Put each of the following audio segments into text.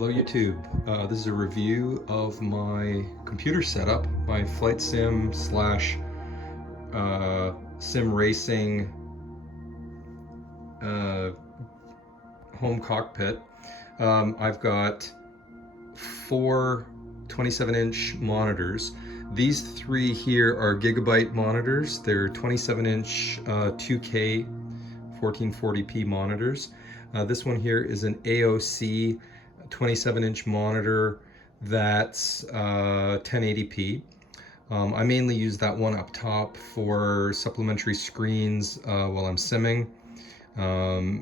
Hello YouTube, this is a review of my computer setup, my flight sim slash sim racing home cockpit. I've got four 27-inch monitors. These three here are gigabyte monitors. They're 27-inch 2K 1440p monitors. This one here is an AOC 27-inch monitor that's 1080p. I mainly use that one up top for supplementary screens while I'm simming,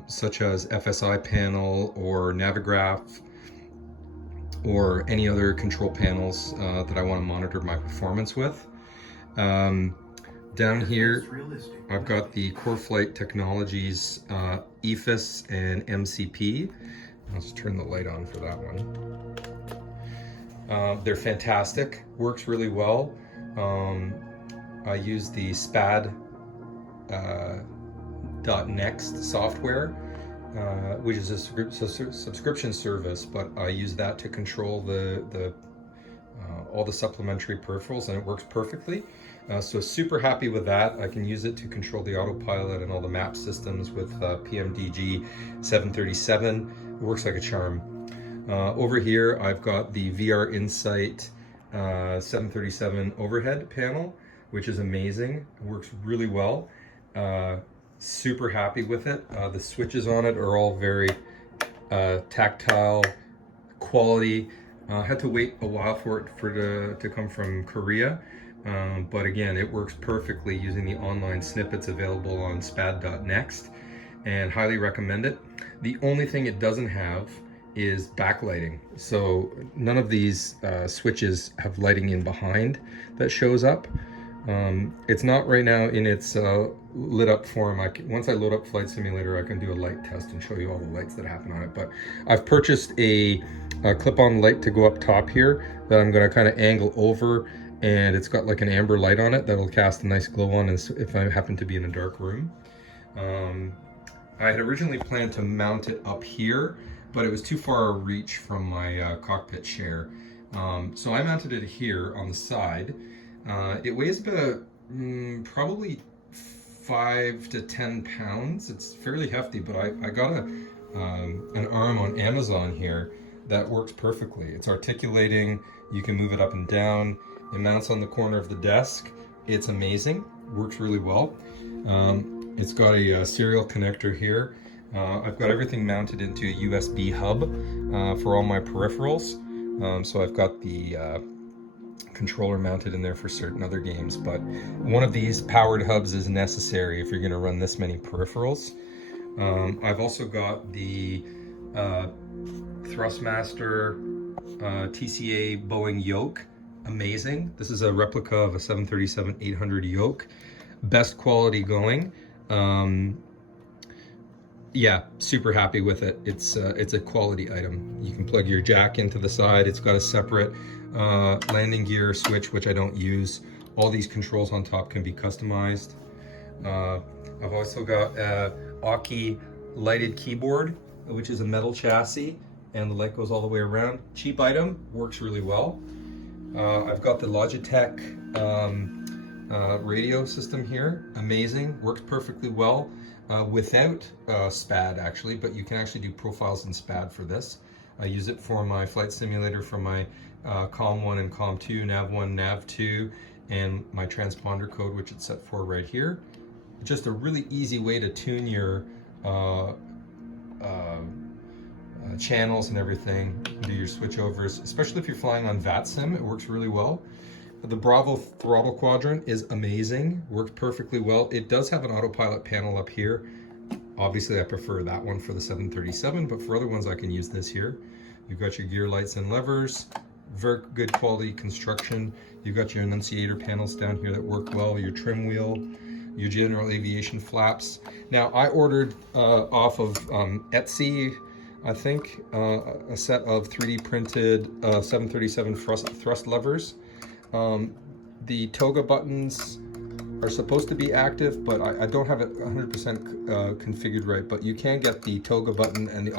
such as FSI panel or Navigraph or any other control panels that I want to monitor my performance with. Down here, I've got the CoreFlight Technologies EFIS and MCP. Let's turn the light on for that one. They're fantastic, works really well. I use the SPAD.next software, which is a subscription service, but I use that to control all the supplementary peripherals, and it works perfectly. So super happy with that. I can use it to control the autopilot and all the map systems with PMDG 737. It works like a charm. Over here, I've got the Vrinsight 737 overhead panel, which is amazing. It works really well. Super happy with it. The switches on it are all very tactile quality. I had to wait a while for it to come from Korea. But again, it works perfectly using the online snippets available on SPAD.next, and highly recommend it. The only thing it doesn't have is backlighting. So none of these switches have lighting in behind that shows up. It's not right now in its lit up form. Once I load up Flight Simulator, I can do a light test and show you all the lights that happen on it. But I've purchased a clip-on light to go up top here that I'm going to kind of angle over, and it's got like an amber light on it that'll cast a nice glow on if I happen to be in a dark room. I had originally planned to mount it up here, but it was too far a reach from my cockpit chair. So I mounted it here on the side. It weighs about probably 5 to 10 pounds. It's fairly hefty, but I got an arm on Amazon here that works perfectly. It's articulating, you can move it up and down. It mounts on the corner of the desk. It's amazing, works really well. It's got a serial connector here. I've got everything mounted into a USB hub for all my peripherals. So I've got the controller mounted in there for certain other games, but one of these powered hubs is necessary if you're going to run this many peripherals. I've also got the Thrustmaster TCA Boeing yoke. Amazing. This is a replica of a 737-800 yoke. Best quality going. Yeah, super happy with it. It's a quality item. You can plug your jack into the side. It's got a separate landing gear switch, which I don't use. All these controls on top can be customized. I've also got a Aukey lighted keyboard, which is a metal chassis, and the light goes all the way around. Cheap item, works really well. I've got the Logitech radio system here. Amazing, works perfectly well. Without SPAD actually, but you can actually do profiles in SPAD for this. I use it for my flight simulator for my COM1 and COM2, NAV1, NAV2, and my transponder code, which it's set for right here. Just a really easy way to tune your channels and everything, do your switchovers, especially if you're flying on VATSIM. It works really well. The Bravo Throttle Quadrant is amazing, works perfectly well. It does have an autopilot panel up here. Obviously I prefer that one for the 737, but for other ones I can use this here. You've got your gear lights and levers, very good quality construction. You've got your annunciator panels down here that work well, your trim wheel, your general aviation flaps. Now I ordered off of Etsy, I think, a set of 3D printed 737 thrust levers. The toga buttons are supposed to be active, but I don't have it 100% configured right, but you can get the toga button and the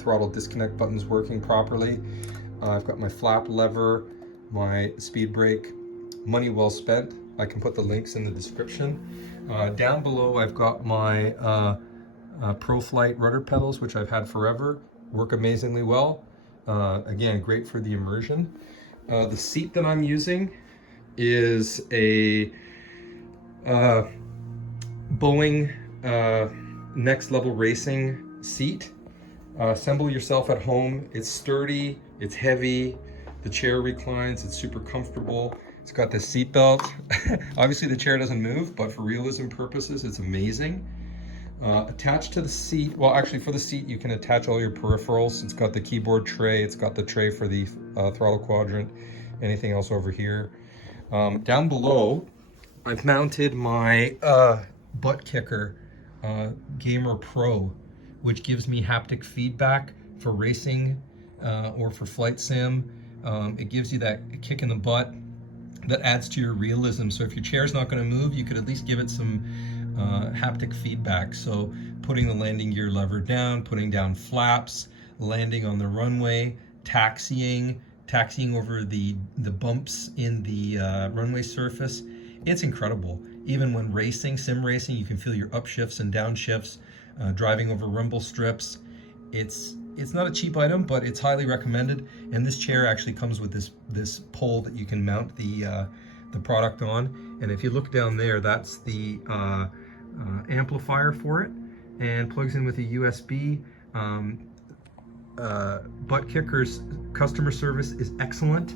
throttle disconnect buttons working properly. I've got my flap lever, my speed brake, money well spent. I can put the links in the description. Down below I've got my ProFlight rudder pedals, which I've had forever, work amazingly well. Again, great for the immersion. The seat that I'm using is a Boeing Next Level Racing seat. Assemble yourself at home. It's sturdy, it's heavy, the chair reclines, it's super comfortable. It's got this seat belt. Obviously the chair doesn't move, but for realism purposes, it's amazing. Attached to the seat, well actually for the seat you can attach all your peripherals. It's got the keyboard tray, it's got the tray for the throttle quadrant, anything else over here. Down below, I've mounted my Buttkicker Gamer Pro, which gives me haptic feedback for racing or for flight sim. It gives you that kick in the butt that adds to your realism. So if your chair's not going to move, you could at least give it some haptic feedback. So putting the landing gear lever down, putting down flaps, landing on the runway, taxiing over the bumps in the runway surface. It's incredible. Even when racing, sim racing, you can feel your upshifts and downshifts, driving over rumble strips. It's not a cheap item, but it's highly recommended. And this chair actually comes with this pole that you can mount the product on. And if you look down there, that's the amplifier for it, and plugs in with a USB. Buttkicker's customer service is excellent.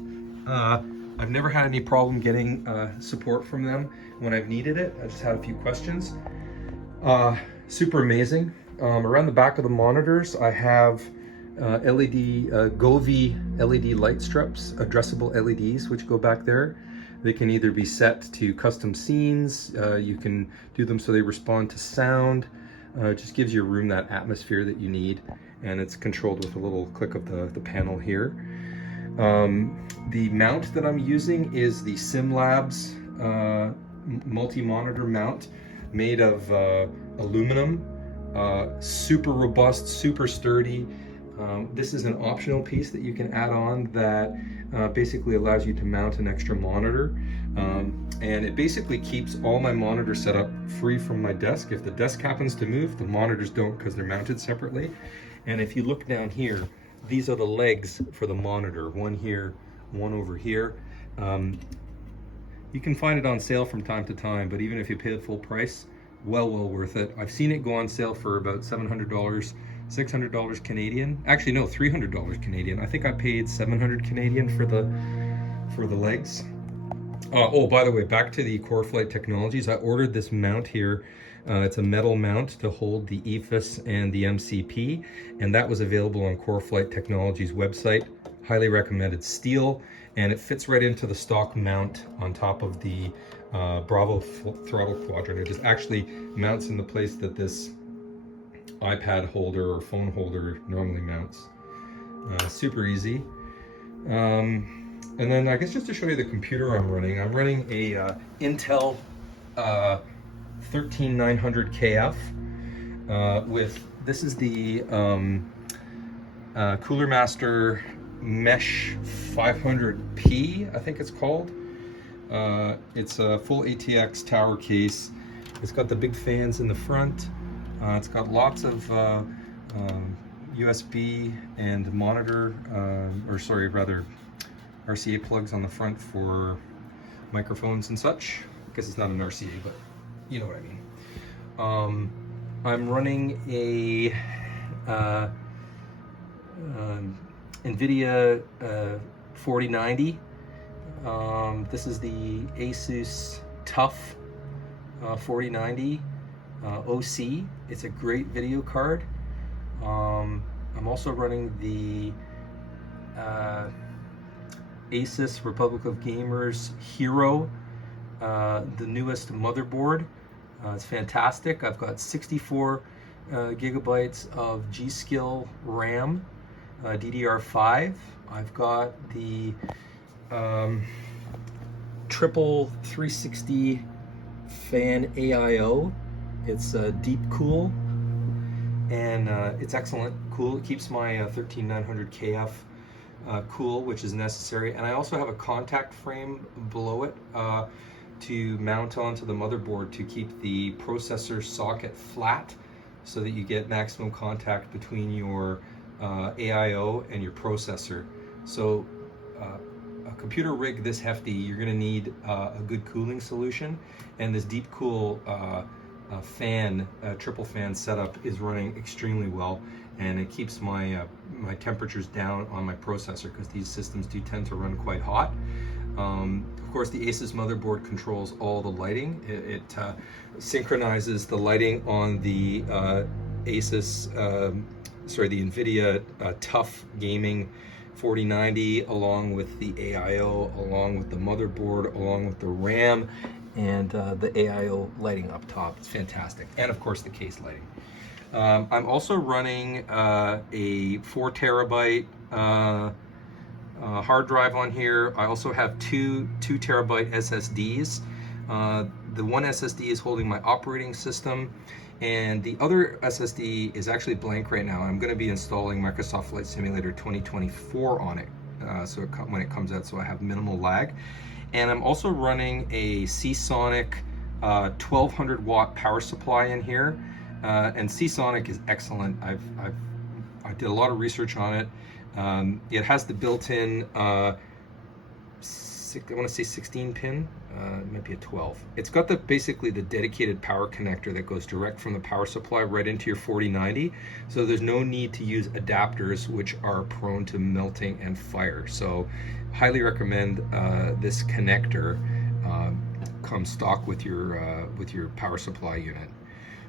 I've never had any problem getting support from them when I've needed it. I just had a few questions. Super amazing. Around the back of the monitors, I have Govee LED light strips, addressable LEDs, which go back there. They can either be set to custom scenes, you can do them so they respond to sound. It just gives your room that atmosphere that you need, and it's controlled with a little click of the panel here. The mount that I'm using is the SimLabs multi-monitor mount made of aluminum. Super robust, super sturdy. This is an optional piece that you can add on that basically allows you to mount an extra monitor. And it basically keeps all my monitors set up free from my desk. If the desk happens to move, the monitors don't, because they're mounted separately. And if you look down here, these are the legs for the monitor. One here, one over here. You can find it on sale from time to time, but even if you pay the full price, well worth it. I've seen it go on sale for about $700, $600 Canadian. Actually, no, $300 Canadian. I think I paid $700 Canadian for the legs. Oh, by the way, back to the CoreFlight Technologies. I ordered this mount here. It's a metal mount to hold the EFIS and the MCP, and that was available on CoreFlight Technologies website. Highly recommended. Steel, and it fits right into the stock mount on top of the Bravo Throttle Quadrant. It just actually mounts in the place that this iPad holder or phone holder normally mounts. Super easy. And then I guess just to show you the computer I'm running a Intel 13900KF with, this is the CoolerMaster Mesh 500p, I think it's called. It's a full ATX tower case. It's got the big fans in the front. It's got lots of USB and monitor, RCA plugs on the front for microphones and such. I guess it's not an RCA, but you know what I mean. I'm running a Nvidia 4090. This is the ASUS TUF 4090 OC. It's a great video card. I'm also running the ASUS Republic of Gamers Hero, the newest motherboard. It's fantastic. I've got 64 gigabytes of G-Skill RAM, DDR5. I've got the triple 360 fan AIO. It's Deepcool. and it's excellent, cool. It keeps my 13900 KF cool, which is necessary. And I also have a contact frame below it to mount onto the motherboard to keep the processor socket flat so that you get maximum contact between your AIO and your processor. So a computer rig this hefty, you're going to need a good cooling solution, and this Deepcool fan, triple fan setup is running extremely well, and it keeps my my temperatures down on my processor, because these systems do tend to run quite hot. Of course, the ASUS motherboard controls all the lighting. It synchronizes the lighting on the ASUS, the Nvidia TUF Gaming 4090, along with the AIO, along with the motherboard, along with the RAM, and the AIO lighting up top. It's fantastic. And of course the case lighting. I'm also running a 4 terabyte hard drive on here. I also have two terabyte SSDs. The one SSD is holding my operating system, and the other SSD is actually blank right now. I'm going to be installing Microsoft Flight Simulator 2024 on it, when it comes out, so I have minimal lag. And I'm also running a Seasonic 1200 watt power supply in here, and Seasonic is excellent. I did a lot of research on it. It has the built-in, I want to say 16 pin, it might be a 12. It's got basically the dedicated power connector that goes direct from the power supply right into your 4090. So there's no need to use adapters, which are prone to melting and fire. So highly recommend this connector come stock with your power supply unit.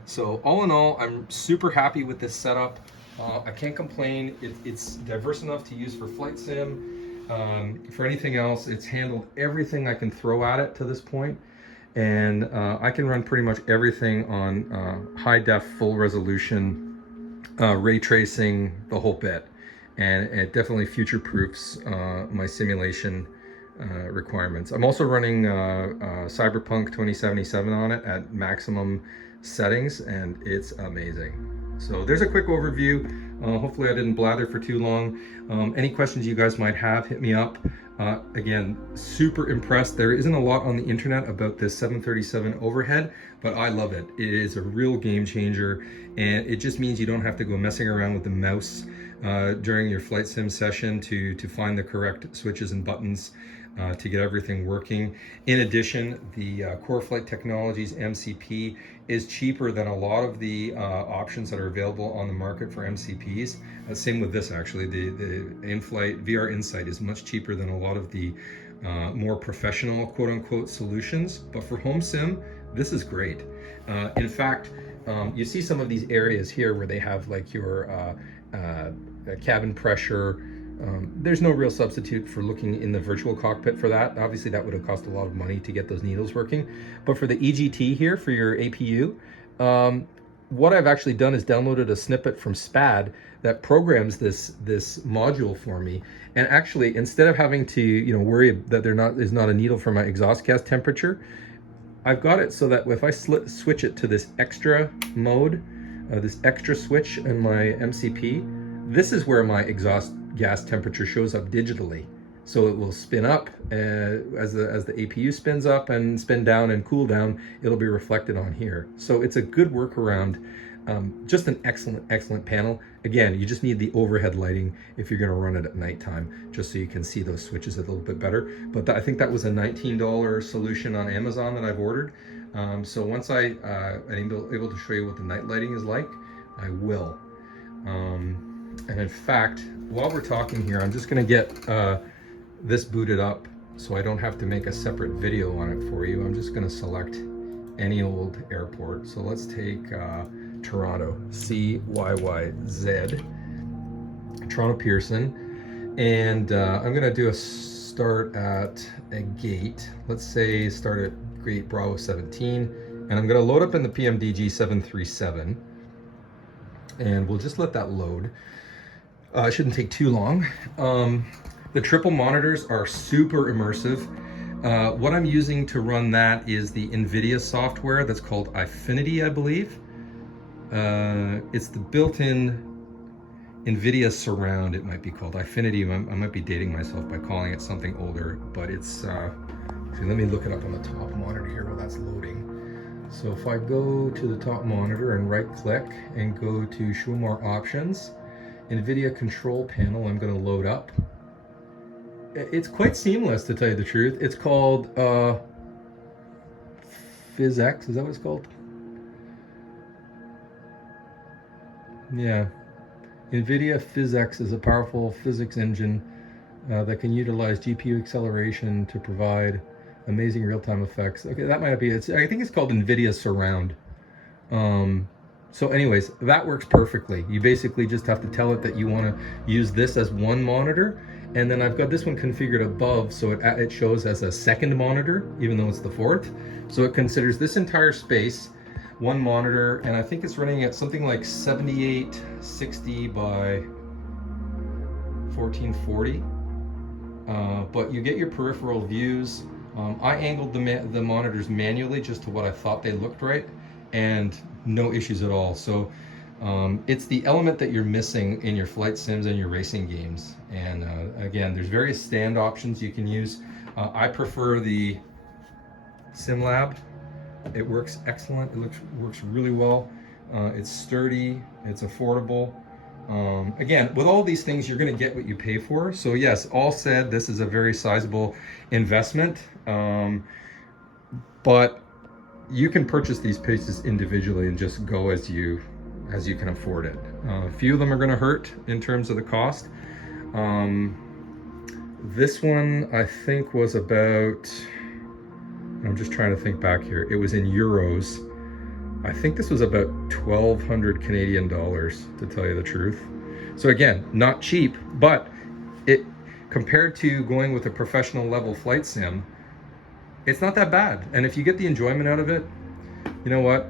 So all in all, I'm super happy with this setup. I can't complain. It's diverse enough to use for flight sim. For anything else, it's handled everything I can throw at it to this point, and I can run pretty much everything on high def, full resolution, ray tracing, the whole bit, and it definitely future proofs my simulation requirements. I'm also running Cyberpunk 2077 on it at maximum settings, and it's amazing. So there's a quick overview. Hopefully I didn't blather for too long. Any questions you guys might have, hit me up. Again, super impressed. There isn't a lot on the internet about this 737 overhead, but I love it. It is a real game changer, and it just means you don't have to go messing around with the mouse during your flight sim session to find the correct switches and buttons to get everything working. In addition, the CoreFlight Technologies MCP is cheaper than a lot of the options that are available on the market for MCPs. Same with this, actually. The in-flight VR Insight is much cheaper than a lot of the more professional quote-unquote solutions. But for home sim, this is great. In fact, you see some of these areas here where they have like your cabin pressure. There's no real substitute for looking in the virtual cockpit for that. Obviously that would have cost a lot of money to get those needles working. But for the EGT here, for your APU, what I've actually done is downloaded a snippet from SPAD that programs this module for me. And actually, instead of having to worry that there's not a needle for my exhaust gas temperature, I've got it so that if I switch it to this extra mode, this extra switch in my MCP, this is where my exhaust gas temperature shows up digitally. So it will spin up as the APU spins up and spin down and cool down, it'll be reflected on here. So it's a good workaround. Just an excellent panel. Again, you just need the overhead lighting if you're going to run it at nighttime, just so you can see those switches a little bit better. But I think that was a $19 solution on Amazon that I've ordered. So once I'm able to show you what the night lighting is like, I will. And in fact, while we're talking here, I'm just going to get this booted up so I don't have to make a separate video on it for you. I'm just going to select any old airport. So let's take Toronto, CYYZ, Toronto Pearson, and I'm going to do a start at a gate. Let's say start at gate Bravo 17, and I'm going to load up in the PMDG 737, and we'll just let that load. It shouldn't take too long. The triple monitors are super immersive. What I'm using to run that is the Nvidia software that's called Eyefinity, I believe. It's the built-in Nvidia Surround, it might be called. Eyefinity, I might be dating myself by calling it something older, but it's, so let me look it up on the top monitor here while that's loading. So if I go to the top monitor and right click and go to show more options, Nvidia control panel, I'm gonna load up. It's quite seamless, to tell you the truth. It's called PhysX, is that what it's called? Yeah. Nvidia PhysX is a powerful physics engine that can utilize GPU acceleration to provide amazing real-time effects. Okay, that might be it. I think it's called Nvidia Surround. So anyways, that works perfectly. You basically just have to tell it that you want to use this as one monitor, and then I've got this one configured above so it shows as a second monitor, even though it's the fourth. So it considers this entire space one monitor, and I think it's running at something like 7860 by 1440. But you get your peripheral views. I angled the monitors manually just to what I thought they looked right, and no issues at all. So it's the element that you're missing in your flight sims and your racing games. And again, there's various stand options you can use. I prefer the SimLab. It works excellent. It works really well. It's sturdy. It's affordable. Again, with all these things, you're going to get what you pay for. So yes, all said, this is a very sizable investment. But you can purchase these pieces individually and just go as you can afford it. A few of them are going to hurt in terms of the cost. This one I think was about, I'm just trying to think back here, it was in euros. I think this was about 1,200 Canadian dollars, to tell you the truth. So again, not cheap, but it compared to going with a professional level flight sim, it's not that bad. And if you get the enjoyment out of it, you know what?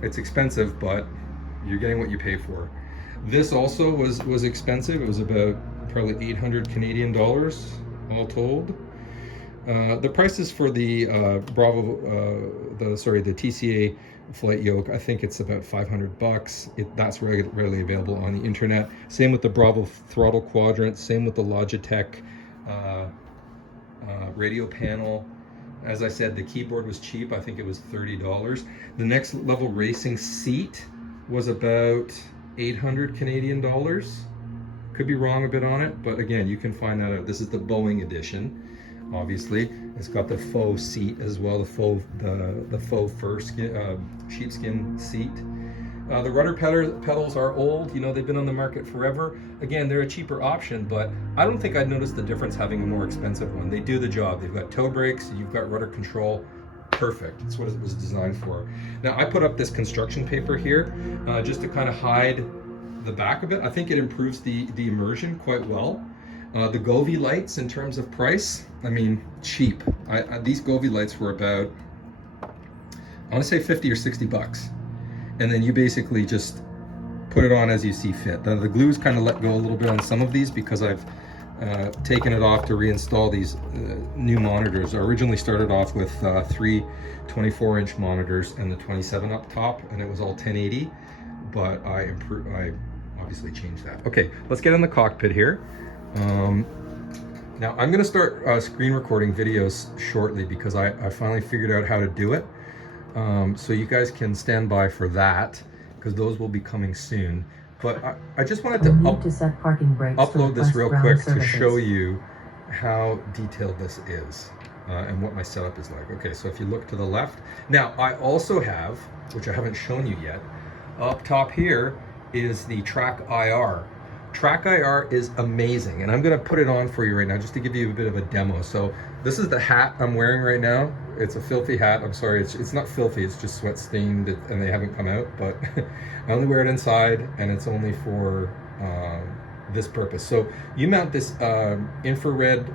It's expensive, but you're getting what you pay for. This also was expensive. It was about probably 800 Canadian dollars all told. The prices for the the TCA flight yoke, I think it's about $500. That's readily available on the internet. Same with the Bravo Throttle Quadrant. Same with the Logitech radio panel. As I said, the keyboard was cheap. I think it was $30. The next level racing seat was about 800 Canadian dollars. Could be wrong a bit on it, but again, you can find that out. This is the Boeing edition. Obviously, it's got the faux seat as well, the faux fur sheepskin seat. The rudder pedals are old. You know, they've been on the market forever. Again, they're a cheaper option, but I don't think I'd notice the difference having a more expensive one. They do the job. They've got toe brakes. You've got rudder control. Perfect. That's what it was designed for. Now, I put up this construction paper here just to kind of hide the back of it. I think it improves the immersion quite well. The Govee lights, in terms of price, I mean, cheap. These Govee lights were about, I want to say 50 or 60 bucks. And then you basically just put it on as you see fit. Now, the glue's kind of let go a little bit on some of these because I've taken it off to reinstall these new monitors. I originally started off with 3 24-inch monitors and the 27 up top, and it was all 1080, but I obviously changed that. Okay, let's get in the cockpit here. Now I'm going to start screen recording videos shortly because I finally figured out how to do it. So you guys can stand by for that because those will be coming soon. But I just wanted to upload this real quick to show you how detailed this is and what my setup is like. Okay, so if you look to the left. Now I also have, which I haven't shown you yet, up top here is the Track IR. Track IR is amazing, and I'm going to put it on for you right now just to give you a bit of a demo. So this is the hat I'm wearing right now. It's a filthy hat. I'm sorry, it's not filthy, it's just sweat stained and they haven't come out, but I only wear it inside and it's only for this purpose. So you mount this infrared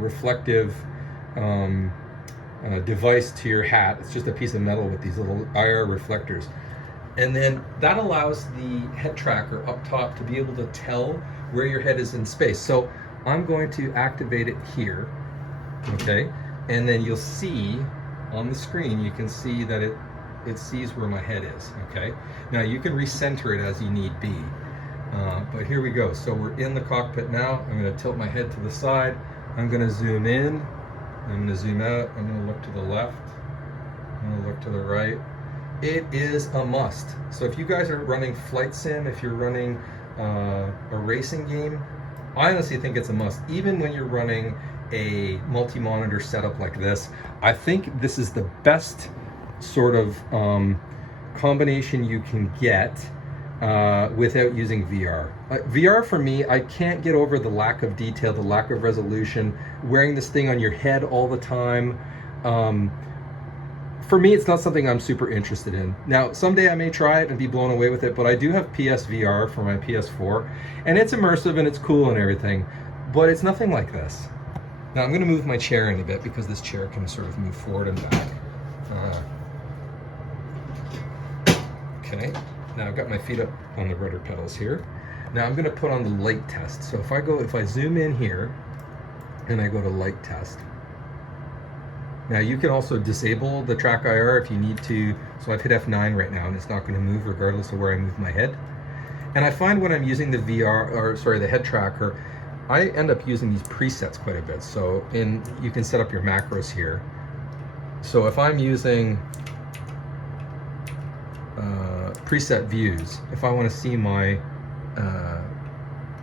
reflective device to your hat. It's just a piece of metal with these little IR reflectors. And then that allows the head tracker up top to be able to tell where your head is in space. So I'm going to activate it here, okay? And then you'll see on the screen, you can see that it sees where my head is, okay? Now you can recenter it as you need be, but here we go. So we're in the cockpit now. I'm gonna tilt my head to the side. I'm gonna zoom in, I'm gonna zoom out, I'm gonna look to the left, I'm gonna look to the right. It is a must. So if you guys are running Flight Sim, if you're running a racing game, I honestly think it's a must. Even when you're running a multi-monitor setup like this, I think this is the best sort of combination you can get without using VR. VR for me, I can't get over the lack of detail, the lack of resolution, wearing this thing on your head all the time. For me, it's not something I'm super interested in. Now, someday I may try it and be blown away with it, but I do have PSVR for my PS4, and it's immersive and it's cool and everything, but it's nothing like this. Now, I'm gonna move my chair in a bit because this chair can sort of move forward and back. Okay, now I've got my feet up on the rudder pedals here. Now I'm gonna put on the light test. So if I zoom in here and I go to light test, now you can also disable the track IR if you need to. So I've hit F9 right now and it's not gonna move regardless of where I move my head. And I find when I'm using the the head tracker, I end up using these presets quite a bit. So you can set up your macros here. So if I'm using preset views, if I want to see my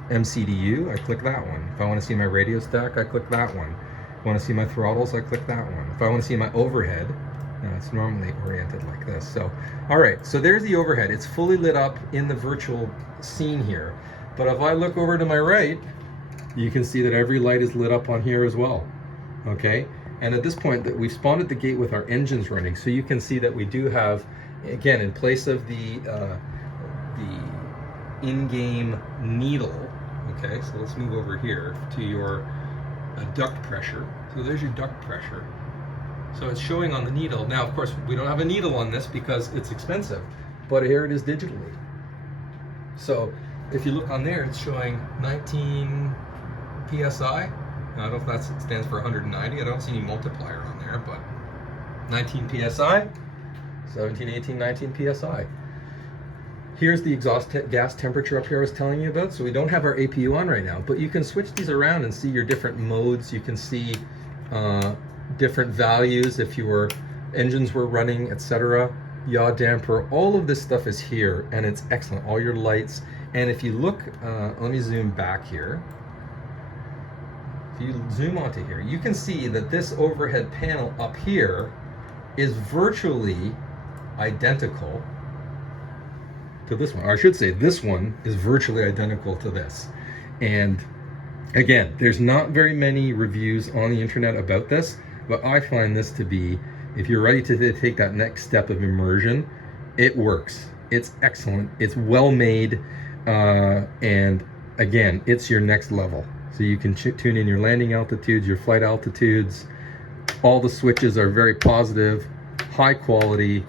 MCDU, I click that one. If I want to see my radio stack, I click that one. If I want to see my throttles, I click that one. If I want to see my overhead, it's normally oriented like this. So, all right, so there's the overhead. It's fully lit up in the virtual scene here. But if I look over to my right, you can see that every light is lit up on here as well, okay? And at this point, that we've spawned at the gate with our engines running, so you can see that we do have, again, in place of the in-game needle, okay? So let's move over here to your duct pressure. So there's your duct pressure. So it's showing on the needle. Now, of course, we don't have a needle on this because it's expensive, but here it is digitally. So if you look on there, it's showing 19 PSI. Now, I don't know if that stands for 190. I don't see any multiplier on there, but 19 PSI, 17, 18, 19 PSI. Here's the exhaust gas temperature up here I was telling you about. So we don't have our APU on right now, but you can switch these around and see your different modes. You can see different values if your engines were running, etc. Yaw damper, all of this stuff is here, and it's excellent. All your lights. And if you look, let me zoom back here. If you zoom onto here, you can see that this overhead panel up here is virtually identical to this one. Or I should say this one is virtually identical to this. And again, there's not very many reviews on the internet about this, but I find this to be, if you're ready to take that next step of immersion, it works. It's excellent. It's well made. And again, it's your next level. So you can tune in your landing altitudes, your flight altitudes. All the switches are very positive, high quality.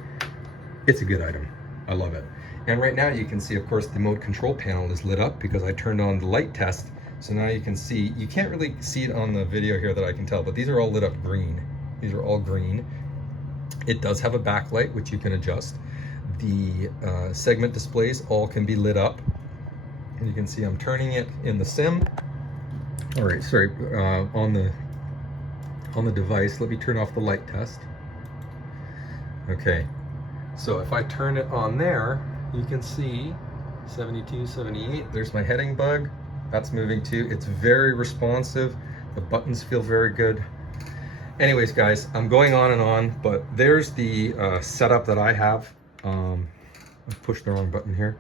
It's a good item. I love it. And right now you can see, of course, the mode control panel is lit up because I turned on the light test. So now you can see, you can't really see it on the video here that I can tell, but these are all lit up green. These are all green. It does have a backlight, which you can adjust. The segment displays all can be lit up. And you can see I'm turning it in the sim. All right, sorry, on the device. Let me turn off the light test. Okay, so if I turn it on there, you can see 72, 78. There's my heading bug. That's moving too. It's very responsive. The buttons feel very good. Anyways, guys, I'm going on and on, but there's the setup that I have. I pushed the wrong button here.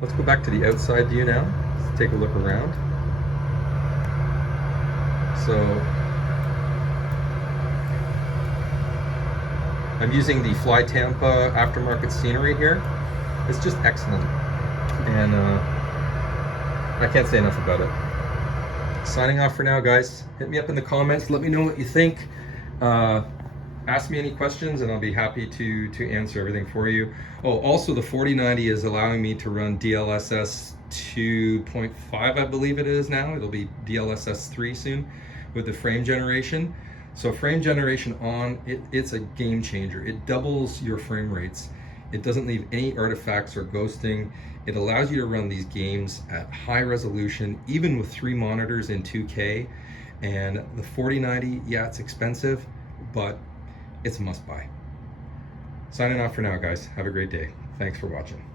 Let's go back to the outside view now. Let's take a look around. So I'm using the Fly Tampa aftermarket scenery here. It's just excellent, and I can't say enough about it. Signing off for now, guys. Hit me up in the comments. Let me know what you think. Ask me any questions and I'll be happy to answer everything for you. Oh, also the 4090 is allowing me to run DLSS 2.5, I believe it is now. It'll be DLSS 3 soon with the frame generation. So frame generation on, it's a game changer. It doubles your frame rates. It doesn't leave any artifacts or ghosting. It allows you to run these games at high resolution, even with 3 monitors in 2K. And the 4090, yeah, it's expensive, but it's a must buy. Signing off for now, guys. Have a great day. Thanks for watching.